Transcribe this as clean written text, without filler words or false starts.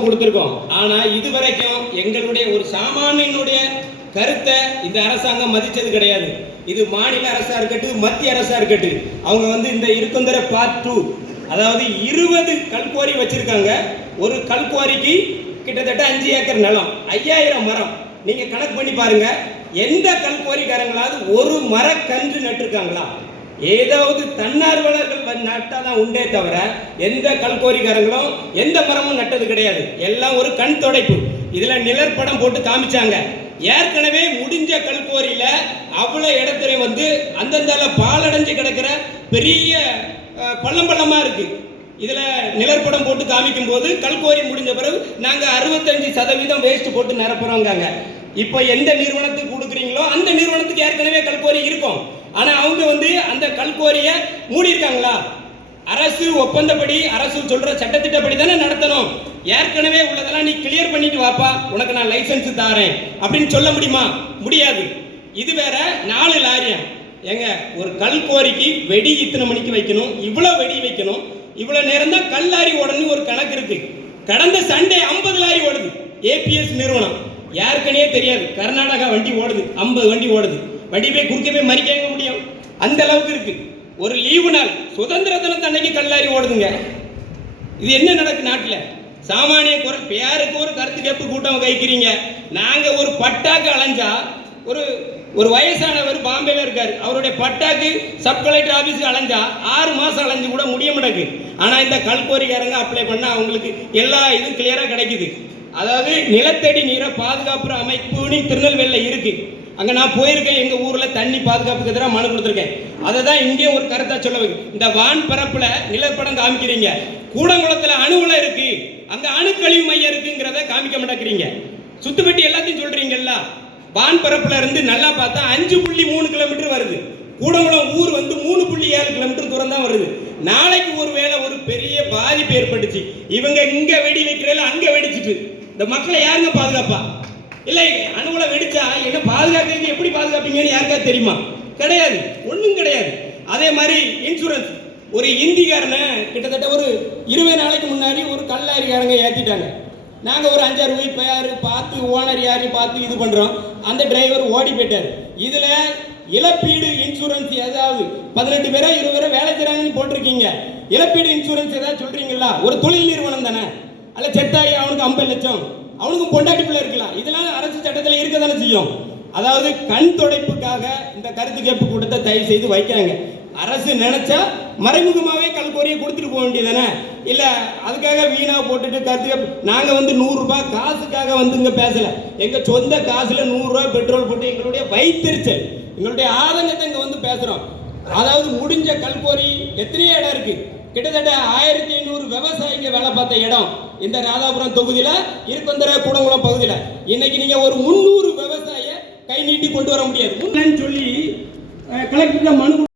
கொடுத்திருக்கோம். ஆனா இதுவரைக்கும் எங்களுடைய ஒரு சாமானியனுடைய கருத்தை இந்த அரசாங்கம் மதிச்சது கிடையாது. இது மாநில அரசா இருக்கட்டும், மத்திய அரசா இருக்கட்டும், அவங்க இந்த இருக்குந்தர பார்ட் 2, அதாவது 20 கல்குவாரி வச்சிருக்காங்க. ஒரு கல்குவாரிக்கு கிட்டத்தட்ட 5 ஏக்கர் நிலம், 5000 மரம். நீங்க கணக்கு பண்ணி பாருங்க, எந்த கல்குவாரிக்காரங்களாவது ஒரு மரக்கன்று நட்டிருக்காங்களா? ஏதாவது தன்னார்வலர்கள் நட்டாதான் உண்டே தவிர எந்த கல்கோரிக்காரங்களும் எந்த மரமும் நட்டது கிடையாது. எல்லாம் ஒரு கண் தொடைப்பு. இதுல நிழற்படம் போட்டு காமிச்சாங்க. ஏற்கனவே முடிஞ்ச கல்கோரியில அவ்வளவு இடத்துல அந்தந்தால பாலடைஞ்சு கிடக்கிற பெரிய பள்ளமா இருக்கு. இதுல நிழற்படம் போட்டு காமிக்கும் போது கல்கோரி முடிஞ்ச பிறகு நாங்க 65% வேஸ்ட் போட்டு நிரப்புறோங்க. இப்ப எந்த நிறுவனத்துக்கு கொடுக்குறீங்களோ அந்த நிறுவனத்துக்கு ஏற்கனவே கல்கோரி இருக்கும். ஆனா அவங்க அந்த கல்கோரியை மூடி இருக்காங்களா? அரசு ஒப்பந்தப்படி, அரசு சொல்ற சட்டத்திட்டப்படி தானே நடத்தணும். ஏற்கனவே உள்ளதெல்லாம் நீ கிளியர் பண்ணிட்டு வாப்பா, உனக்கு நான் லைசன்ஸ் தாரேன் அப்படின்னு சொல்ல முடியுமா? முடியாது. இது வேற 4 லாரியம். ஏங்க, ஒரு கல்கோரிக்கு வெடி இத்தனை மணிக்கு வைக்கணும், இவ்வளவு வெடி வைக்கணும், இவ்வளவு நேரம் தான் கல் லாரி ஓடணும் ஒரு கணக்கு இருக்கு. கடந்த சண்டே 50 லாரி ஓடுது. ஏபிஎஸ் நிறுவனம் யாருக்குனே தெரியாது. கர்நாடகா வண்டி ஓடுது, 50 வண்டி ஓடுது. வண்டி போய் குறுக்க போய் மறிக்க முடியும், அந்த அளவுக்கு இருக்கு. ஒரு லீவு நாள், சுதந்திர தினத்து அன்னைக்கு கல்லாரி ஓடுதுங்க. இது என்ன நடக்கு நாட்டில்? சாமானிய பேருக்கு ஒரு கருத்து கேட்பு கூட்டம் வைக்கிறீங்க. நாங்க ஒரு பட்டாக்கு அலைஞ்சா, ஒரு வயசானவர் பாம்பேல இருக்காரு, அவருடைய பட்டாக்கு சப் கலெக்டர் ஆபீஸ் அலைஞ்சா 6 மாசம் அலைஞ்சு கூட முடிய மாட்டேங்குது. ஆனா இந்த கல்கோரிக்காரங்க அப்ளை பண்ணா அவங்களுக்கு எல்லா இதுவும் கிளியரா கிடைக்குது. அதாவது நிலத்தடி நீரை பாதுகாப்பு அமைப்புன்னு திருநெல்வேலியில் இருக்கு. அங்கே நான் போயிருக்கேன். எங்கள் ஊரில் தண்ணி பாதுகாப்புக்கு எதிராக மனு கொடுத்துருக்கேன். அதை தான் இங்கே ஒரு கருத்தை சொல்ல வைக்கும். இந்த வான் பரப்பில் நிலப்படம் காமிக்கிறீங்க, கூடங்குளத்தில் அணுவில் இருக்கு, அங்கே அணுக்கழிவு மையம் இருக்குங்கிறத காமிக்க மாட்டேங்கிறீங்க. சுத்துப்பட்டி எல்லாத்தையும் சொல்றீங்கல்ல. வான் பரப்புல இருந்து நல்லா பார்த்தா 5.3 கிலோமீட்டர் வருது. கூடங்குளம் ஊர் 3.7 கிலோமீட்டர் தூரம் தான் வருது. நாளைக்கு ஒருவேளை ஒரு பெரிய பாதிப்பு ஏற்பட்டுச்சு, இவங்க இங்க வெடி வைக்கிறதுல அங்க வெடிச்சிட்டு இந்த மக்களை யாருங்க பாதுகாப்பா? இல்லை, அணுகுல வெடிச்சா என்ன பாதுகாக்கிறீங்க? எப்படி பாதுகாப்பீங்கன்னு யாருக்காவது தெரியுமா? கிடையாது, ஒன்றும் கிடையாது. அதே மாதிரி இன்சூரன்ஸ், ஒரு இந்திக்காரனை கிட்டத்தட்ட ஒரு 20 நாளைக்கு முன்னாடி ஒரு கல்லாரிக்காரங்க ஏற்றிட்டாங்க. நாங்கள் ஒரு 5-6 பேர் பார்த்து ஓனர் யாரையும் பார்த்து இது பண்ணுறோம். அந்த டிரைவர் ஓடி போயிட்டார். இதில் இழப்பீடு இன்சூரன்ஸ் ஏதாவது 18 பேரா 20 பேரா வேலை செய்கிறாங்கன்னு போட்டிருக்கீங்க. இழப்பீடு இன்சூரன்ஸ் ஏதாவது சொல்கிறீங்களா? ஒரு தொழில் நிறுவனம் தானே, அல்ல செத்தாயி அவனுக்கு 50 லட்சம், அவனுக்கும் பொண்டாட்டி பிள்ளை இருக்கலாம். இதெல்லாம் அரசு சட்டத்தில் இருக்க தானே செய்யும். அதாவது கண் தொடைப்புக்காக இந்த கருத்து கேட்பு கூட்டத்தை தயவு செய்து வைக்காங்க. அரசு நினைச்சா மறைமுகமாகவே கல்கோரியை கொடுத்துட்டு போக வேண்டியதானே? இல்லை அதுக்காக வீணா போட்டுட்டு கருத்து கேட்பு. நாங்கள் 100 ரூபாய் காசுக்காக இங்கே பேசலை. எங்கள் சொந்த காசில் 100 ரூபாய் பெட்ரோல் போட்டு எங்களுடைய வைத்தறிச்சல், எங்களுடைய ஆதங்கத்தை இங்கே பேசுகிறோம். அதாவது முடிஞ்ச கல்கோரி எத்தனையோ இடம் இருக்கு. கிட்டத்தட்ட 1500 விவசாயிங்க வேலை பார்த்த இடம் இந்த ராதாபுரம் தொகுதியில இருக்குந்தர கூடங்குளம் பகுதியில. இன்னைக்கு நீங்க ஒரு 300 விவசாய கை நீட்டி கொண்டு வர முடியாது சொல்லி கலெக்டர் மனு